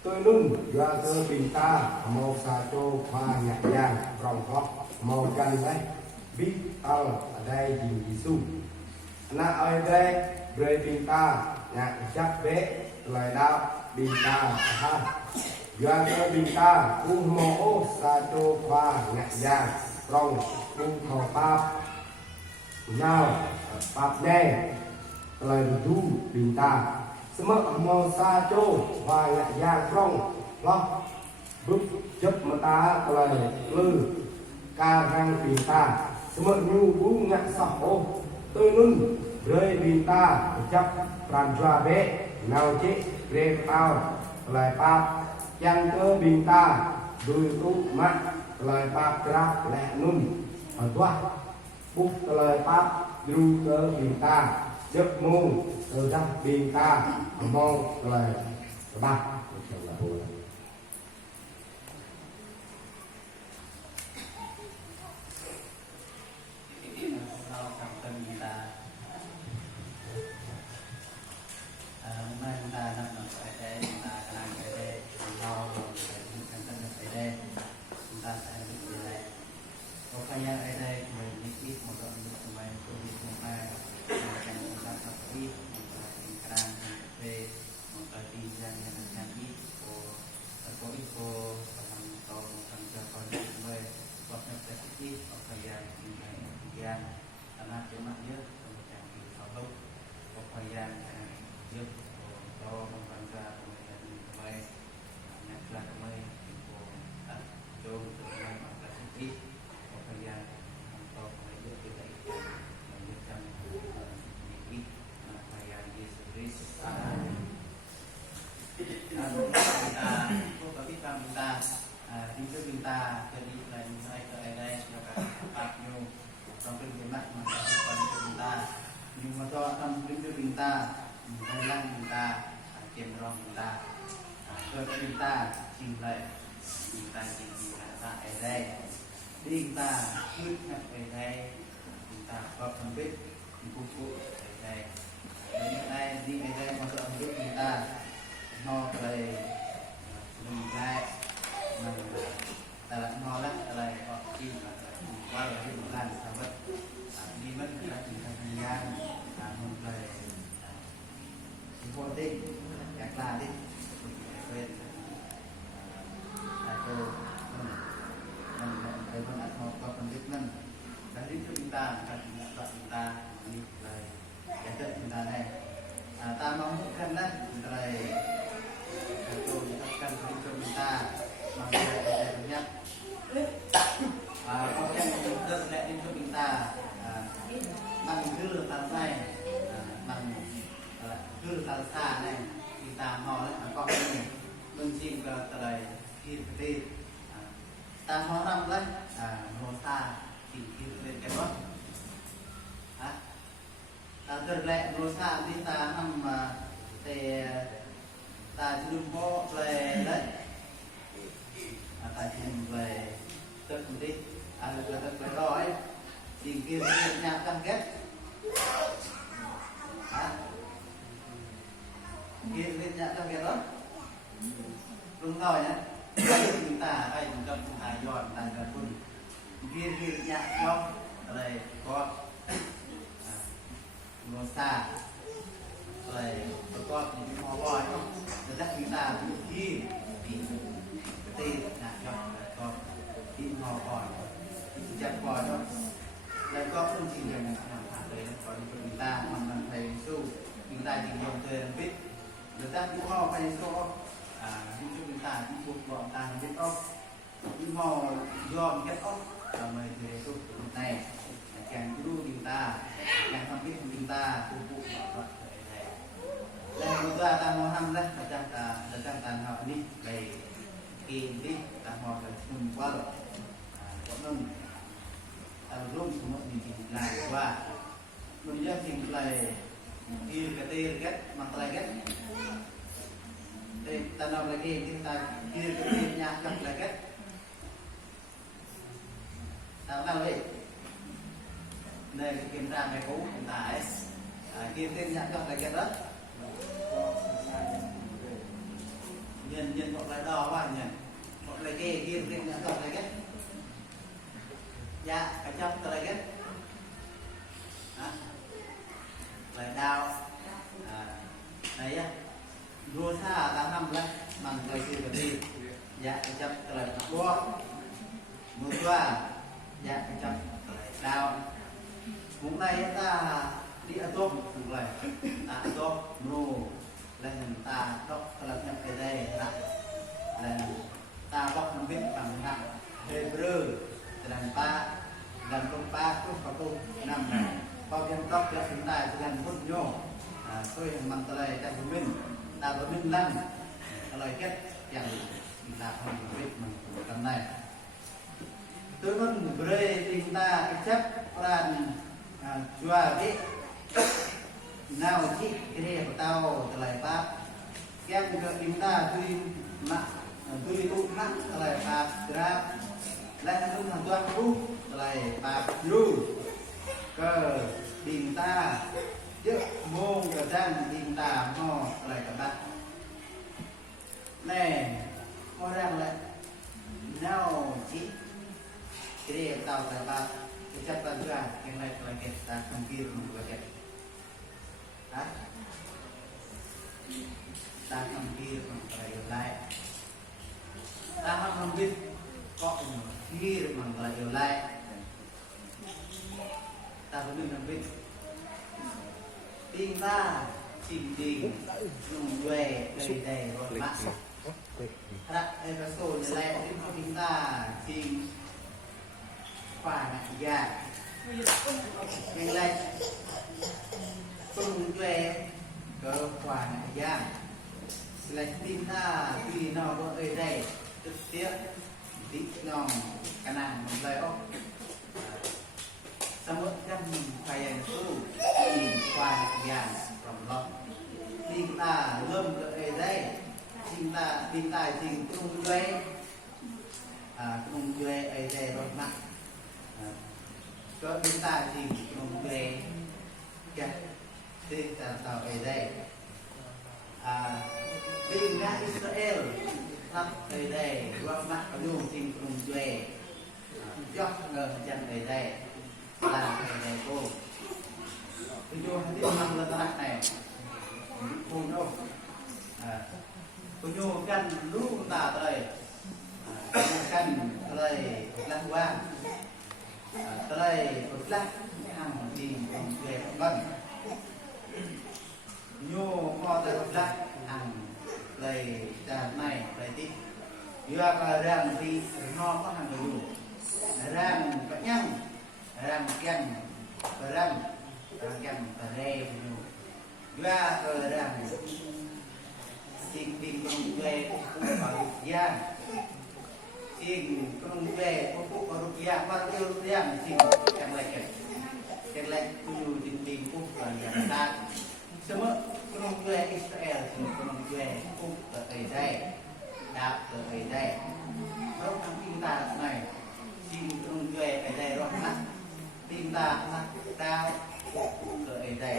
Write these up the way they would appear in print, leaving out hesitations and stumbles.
Tôi nung dua ke pinta mau satu banyak yang rongkok màu gan đấy biết al đây gì Giêsu na ở đây rơi bình ta nhạc chắc bé lời đạo bình ta ha doan rơi bình ta cung mô sa tô khoa ngạ giang rong cung thọ pháp nhau pháp đen lời du bình taสมอมอซาโจวายยางคร่องล็อกบึกจับมาตาเลยลือกาทางปีตาสมอยูบุงงักสะโอตัวนุ่นเลยปีตาจับปรานจวาเบะนาวเจเรฟเอาเลยปายังเจอปีตาดูตุมัดเลยปากระและนุ่นตัวปุ๊บเลยปาดูเจอปีตาจับมูtừ ra bình ta mong lời ba ya kacap talaga ha lại đào này á đua xa ta năm lá bằng cái gì đi dạ kacap talaga bua mưa qua dạ kacap talaga đào hôm nay ta đi ăn tôm được rồi ta ăn tôm nô lên ta đọc talaga nhập cái đây là ta bóc nó biết bằng nặng Hebrew dan công pa tu papu nam bao yang top ya kita dengan punyo tu yang mantalai ta bumin ta bumin lan kalau ket yang kita pamit menggunakan nai tu nun bre tinta kecap peran jua di nau chi kire tao telai pa kem juga tinta tu mak tu itu nak telai pa drapและทุกทางตัวรู้อะไรปากยูก็ดินตาเยอะโมงกระด้างดินตาหม้ออะไรกับบ้านแน่หม้อแรงเลยเน่าชิเกลียดเตาแต่บ้านจะตัดเรื่องยังไงตัวเก็บตาคำพีร์มันตัวเก็บนะตาคำพีร์มันอะไรอยู่ไรตาคำพีร์ก็ที่มันอะไรอยู่ไรตาคนนึงมันเป็นติ้งล่าชิมดิงนุ่งเว่ยเลยได้รถมะพระเอเปโซนแรกที่เขาติ้งล่าชิมฝ่าหนักยากยังไงตุ้งเว่ยก็ฝ่าหนักยากและติ้งล่าที่นอกก็เอ้ยได้ตึ๊ดเตี้ยติน้องกระนางมันเลยออกสมมติจำพยัญสู้ตีควายอย่างสมรบตีตาเริ่มเกิดได้ตีตาจริงตรงด้วยไอ้ได้รถนักก็ตีตาจริงตรงด้วยแกตีตาต่อไอ้ได้ตีงานอิสราเอลนักไอ้ได้รถนักกระดูกจริงตรงด้วยยอดเงินจังไอ้ได้ลาไอ้ได้โก้ไปดูที่มันระดับไหนคุณโอ้คุณโยกันรู้ตาเลยกันเลยลังว่างเลยลักทางจริงตรงเวบ้านโยมอแต่ลักทางเลยจะไม่ไปที่ยาก็ร่างที่นอกก็ทำอยู่ร่างก็ยังร่างยังร่างยังแต่เร่อยู่ยาก็ร่างสิ่งที่ตรงเวปารุยาสิ่งตรงเวปารุยาปารุยาสิ่งyang lain yang lain kuyu dinding pun yang dat semuaตรงเวอิสราเอลตรงเวปุ๊บเกิดได้ดาบเกิดได้รถทางตีนตาไหนจริงตรงเวไอ้ได้รถนักตีนตานักดาวเกิดได้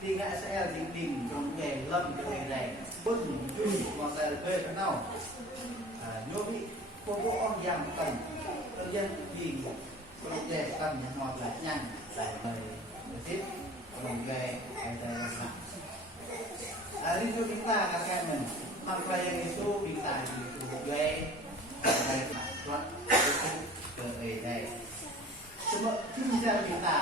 ตีนอิสราเอลจริงๆตรงเวล่นเกิดได้บึ้งจุ้ยมอเตอร์เกิดกันเอาโยบิพวกอ้อมยำกันต้นยันยิงตรงเวกันยังหมดหลายยังใส่เลยทิศตรงเวไอ้ได้รถนักhari itu kita akan maka yang itu kita itu gue dari tuan ke semua bisa kita